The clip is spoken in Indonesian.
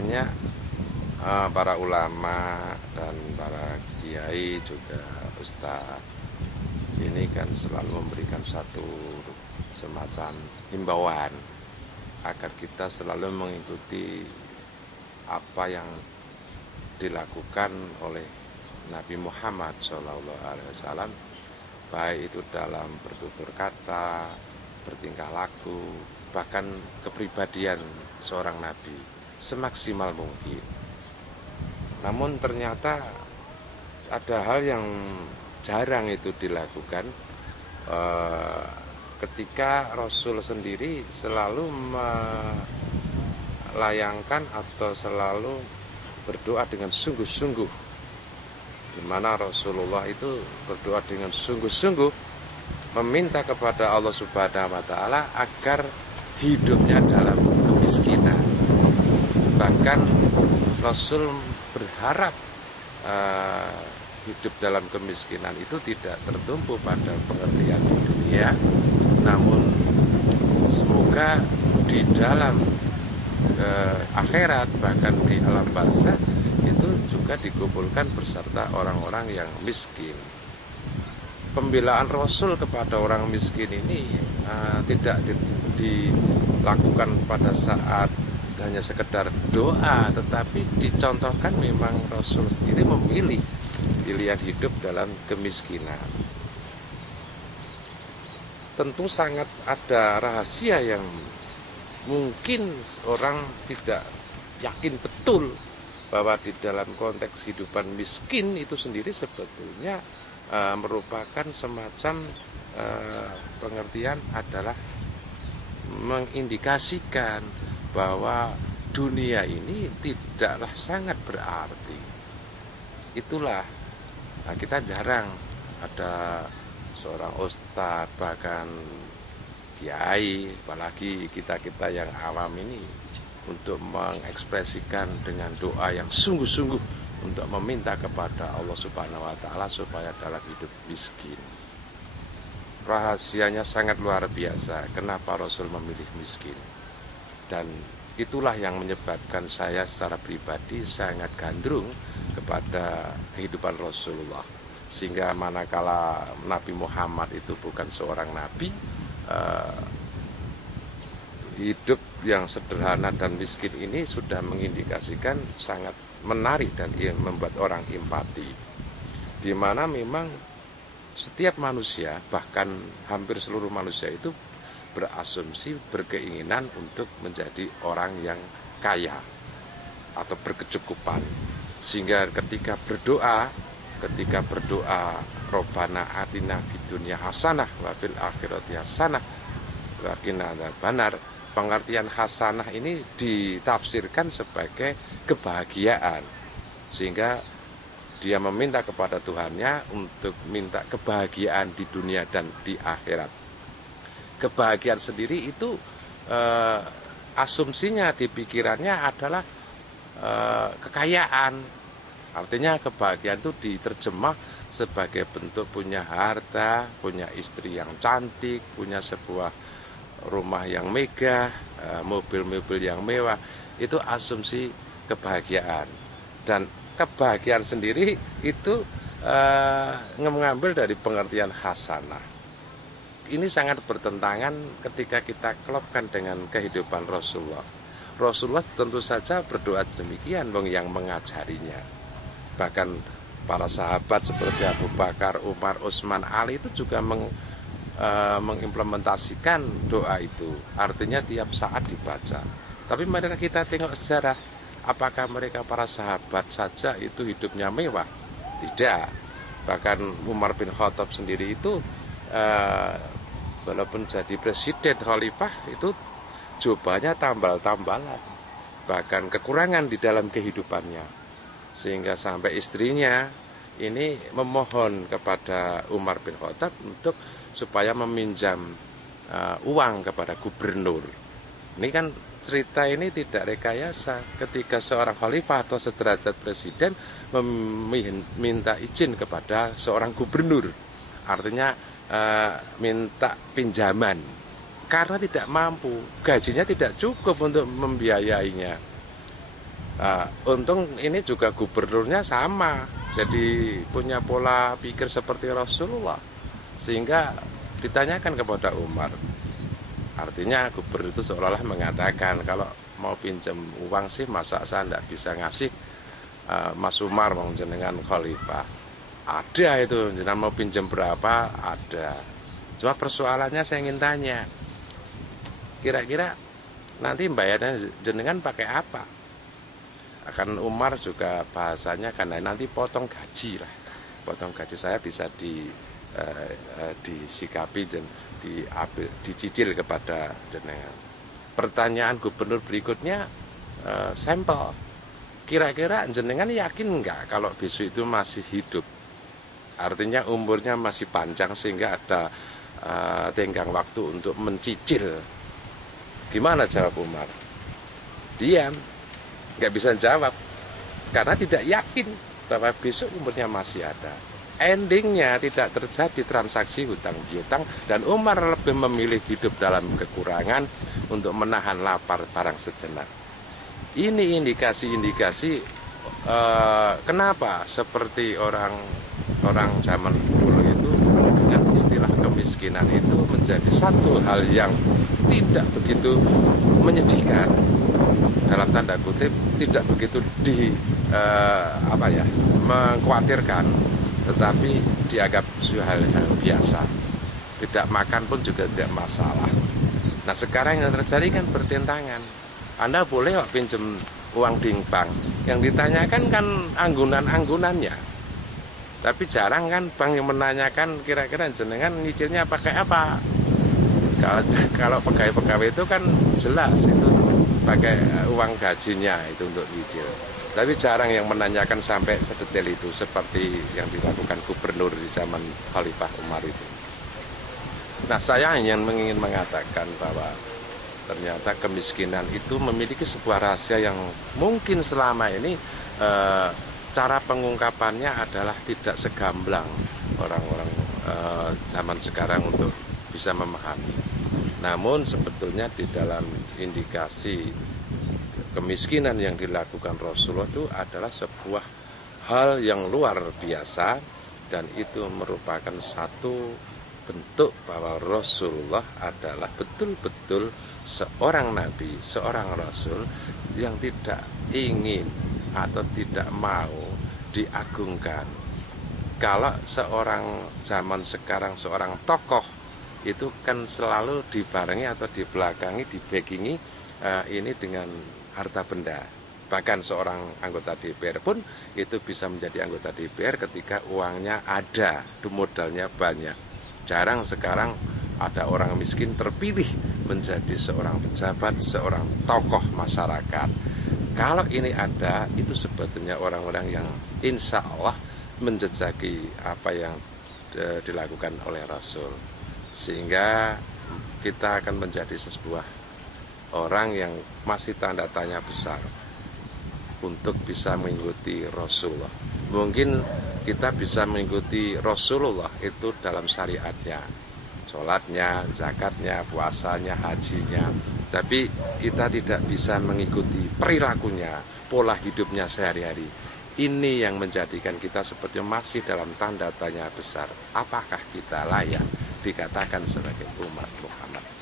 banyak para ulama dan para kiai juga ustadz ini kan selalu memberikan satu semacam himbauan agar kita selalu mengikuti apa yang dilakukan oleh Nabi Muhammad SAW, baik itu dalam bertutur kata, bertingkah laku, bahkan kepribadian seorang nabi semaksimal mungkin. Namun ternyata ada hal yang jarang itu dilakukan ketika Rasul sendiri selalu melayangkan atau selalu berdoa dengan sungguh-sungguh, di mana Rasulullah itu berdoa dengan sungguh-sungguh meminta kepada Allah Subhanahu wa Ta'ala agar hidupnya dalam kemiskinan. Bahkan Rasul berharap hidup dalam kemiskinan itu tidak tertumpu pada pengertian di dunia, namun semoga di dalam akhirat, bahkan di alam barzakh itu juga dikumpulkan beserta orang-orang yang miskin. Pembelaan Rasul kepada orang miskin ini tidak dilakukan pada saat hanya sekedar doa, tetapi dicontohkan memang Rasul sendiri memilih pilihan hidup dalam kemiskinan. Tentu sangat ada rahasia yang mungkin orang tidak yakin betul bahwa di dalam konteks kehidupan miskin itu sendiri sebetulnya merupakan semacam pengertian adalah mengindikasikan bahwa dunia ini tidaklah sangat berarti. Itulah kita jarang ada seorang ustadz, bahkan kiai, apalagi kita-kita yang awam ini, untuk mengekspresikan dengan doa yang sungguh-sungguh untuk meminta kepada Allah Subhanahu wa Ta'ala supaya dalam hidup miskin. Rahasianya sangat luar biasa kenapa Rasul memilih miskin. Dan itulah yang menyebabkan saya secara pribadi sangat gandrung kepada kehidupan Rasulullah. Sehingga manakala Nabi Muhammad itu bukan seorang nabi, hidup yang sederhana dan miskin ini sudah mengindikasikan sangat menarik dan membuat orang empati. Di mana memang setiap manusia, bahkan hampir seluruh manusia itu berasumsi, berkeinginan untuk menjadi orang yang kaya atau berkecukupan. Sehingga ketika berdoa Robbana atina fid dunya hasanah wa fil akhirati hasanah wa qina adzabannar, pengertian hasanah ini ditafsirkan sebagai kebahagiaan, sehingga dia meminta kepada Tuhannya untuk minta kebahagiaan di dunia dan di akhirat. Kebahagiaan sendiri itu asumsinya di pikirannya adalah kekayaan. Artinya kebahagiaan itu diterjemah sebagai bentuk punya harta, punya istri yang cantik, punya sebuah rumah yang megah, mobil-mobil yang mewah. Itu asumsi kebahagiaan. Dan kebahagiaan sendiri itu mengambil dari pengertian hasanah. Ini sangat bertentangan ketika kita klopkan dengan kehidupan Rasulullah. Rasulullah tentu saja berdoa demikian yang mengajarinya. Bahkan para sahabat seperti Abu Bakar, Umar, Utsman, Ali itu juga mengimplementasikan doa itu. Artinya tiap saat dibaca. Tapi mari kita tengok sejarah, apakah mereka para sahabat saja itu hidupnya mewah? Tidak. Bahkan Umar bin Khattab sendiri itu walaupun jadi presiden khalifah itu jubahnya tambal-tambalan, bahkan kekurangan di dalam kehidupannya, sehingga sampai istrinya ini memohon kepada Umar bin Khattab untuk supaya meminjam uang kepada gubernur. Ini kan cerita ini tidak rekayasa, ketika seorang khalifah atau sederajat presiden meminta izin kepada seorang gubernur, artinya minta pinjaman karena tidak mampu, gajinya tidak cukup untuk membiayainya. Untung ini juga gubernurnya sama, jadi punya pola pikir seperti Rasulullah, sehingga ditanyakan kepada Umar. Artinya gubernur itu seolah-olah mengatakan, kalau mau pinjam uang sih masa saya tidak bisa ngasih, Mas Umar mau jenengan khalifah. Ada itu, jenengan mau pinjam berapa, ada. Cuma persoalannya saya ingin tanya, kira-kira nanti bayarnya jenengan pakai apa? Akan Umar juga bahasanya karena nanti potong gaji lah, potong gaji saya bisa disikapi dan dicicil kepada jenengan. Pertanyaan gubernur berikutnya sampel, kira-kira jenengan yakin nggak kalau besok itu masih hidup? Artinya umurnya masih panjang sehingga ada tenggang waktu untuk mencicil. Gimana jawab Umar? Diam, nggak bisa jawab karena tidak yakin bahwa besok umurnya masih ada. Endingnya tidak terjadi transaksi hutang piutang, dan Umar lebih memilih hidup dalam kekurangan untuk menahan lapar barang sejenak. Ini indikasi-indikasi kenapa seperti orang zaman dulu itu dengan istilah kemiskinan itu menjadi satu hal yang tidak begitu menyedihkan, dalam tanda kutip tidak begitu mengkhawatirkan, tetapi dianggap hal biasa. Tidak makan pun juga tidak masalah. Nah sekarang yang terjadi kan bertentangan. Anda boleh kok pinjam uang di bank, yang ditanyakan kan anggunan-anggunannya, tapi jarang kan bank yang menanyakan kira-kira jenengan nyicilnya pakai apa. Kalau pegawai-pegawai itu kan jelas itu pakai uang gajinya itu untuk nyicil. Tapi jarang yang menanyakan sampai sedetail itu seperti yang dilakukan gubernur di zaman Khalifah Umar itu. Nah saya hanya ingin mengatakan bahwa ternyata kemiskinan itu memiliki sebuah rahasia yang mungkin selama ini cara pengungkapannya adalah tidak segamblang orang-orang zaman sekarang untuk bisa memahami. Namun sebetulnya di dalam indikasi kemiskinan yang dilakukan Rasulullah itu adalah sebuah hal yang luar biasa, dan itu merupakan satu bentuk bahwa Rasulullah adalah betul-betul seorang nabi, seorang rasul yang tidak ingin atau tidak mau diagungkan. Kalau seorang zaman sekarang, seorang tokoh itu kan selalu dibarengi atau dibelakangi, dibackingi ini dengan harta benda. Bahkan seorang anggota DPR pun itu bisa menjadi anggota DPR ketika uangnya ada, modalnya banyak. Jarang sekarang ada orang miskin terpilih menjadi seorang pejabat, seorang tokoh masyarakat. Kalau ini ada, itu sebetulnya orang-orang yang insya Allah menjejaki apa yang dilakukan oleh Rasul. Sehingga kita akan menjadi sebuah orang yang masih tanda tanya besar untuk bisa mengikuti Rasulullah. Mungkin kita bisa mengikuti Rasulullah itu dalam syariatnya, sholatnya, zakatnya, puasanya, hajinya. Tapi kita tidak bisa mengikuti perilakunya, pola hidupnya sehari-hari. Ini yang menjadikan kita seperti masih dalam tanda tanya besar. Apakah kita layak dikatakan sebagai umat Muhammad?